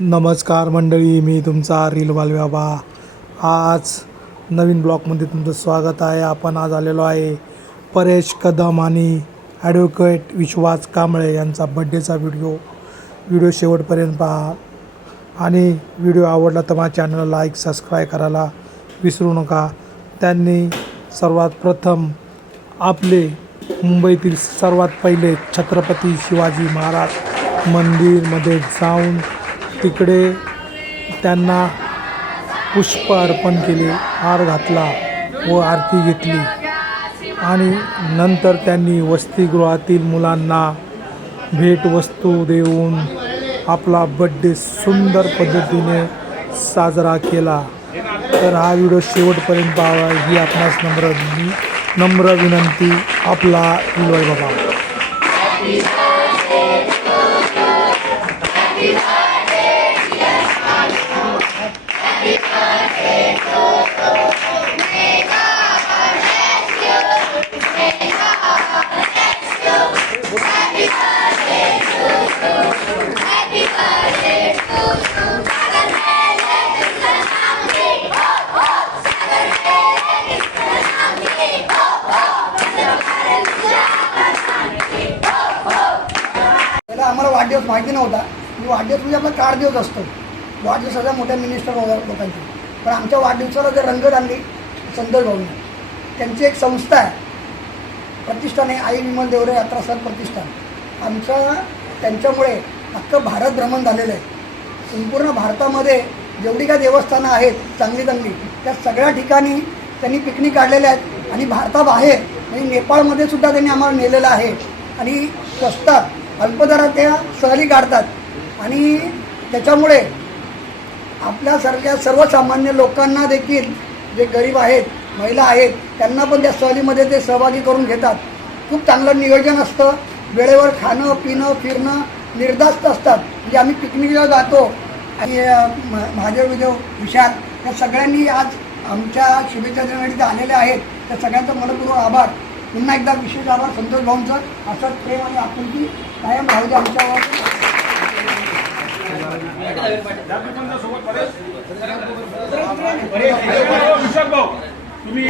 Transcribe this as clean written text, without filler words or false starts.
नमस्कार मंडळी, मी तुमचा रीलवाल बाबा. आज नवीन ब्लॉगमध्ये तुमचं स्वागत आहे. आपण आज आलेलो आहे परेश कदम आणि ॲडव्होकेट विश्वास कांबळे यांचा बड्डेचा व्हिडिओ शेवटपर्यंत पहा. आणि व्हिडिओ आवडला तर माझ्या चॅनलला लाईक सबस्क्राईब करायला विसरू नका. त्यांनी सर्वात प्रथम आपले मुंबईतील सर्वात पहिले छत्रपती शिवाजी महाराज मंदिरमध्ये जाऊन तिकडे त्यांना पुष्प अर्पण केले, हार घातला व आरती घेतली. आणि नंतर त्यांनी वसतिगृहातील मुलांना भेटवस्तू देऊन आपला बड्डे सुंदर पद्धतीने साजरा केला. तर हा व्हिडिओ शेवटपर्यंत पाहावा ही आपणास नम्र विनंती. आपला रीलवाल बाबा. आम्हाला वाढदिवस माहिती नव्हता की वाढदिवस म्हणजे आपला कारदिवस असतो. वाढदिवस सगळ्या मोठ्या मिनिस्टर वगैरे लोकांची. पण आमच्या वाढदिवसाला जर रंगत आणली संतोष भाऊंनी. त्यांची एक संस्था आहे, प्रतिष्ठान आहे, आई विमल देवरे यात्रा सर प्रतिष्ठान. त्यांच्यामुळे अख्खं भारत भ्रमण झालेलं आहे. संपूर्ण भारतामध्ये जेवढी काय देवस्थानं आहेत चांगली त्या सगळ्या ठिकाणी त्यांनी पिकनिक काढलेल्या आहेत. आणि भारताबाहेर म्हणजे नेपाळमध्ये सुद्धा त्यांनी आम्हाला नेलेलं आहे. आणि स्वस्तात अल्पदरात त्या सहली काढतात. आणि त्याच्यामुळे आपल्यासारख्या सर्वसामान्य लोकांना देखील, जे गरीब आहेत, महिला आहेत, त्यांना पण त्या सहलीमध्ये ते सहभागी करून घेतात. खूप चांगलं नियोजन असतं. वेळेवर खाणं पिणं फिरणं निर्धास्त असतात. म्हणजे आम्ही पिकनिकला जातो आणि महादेव विशाल या सगळ्यांनी आज आमच्या शुभेच्छा देण्यासाठी ते आलेले आहेत. त्या सगळ्यांचा मनपूर्वक आभार. पुन्हा एकदा विशेष आभार संतोष भाऊंचं. असंच प्रेम आणि आपुलकी कायम राहू दे आमच्यावर. तुम्ही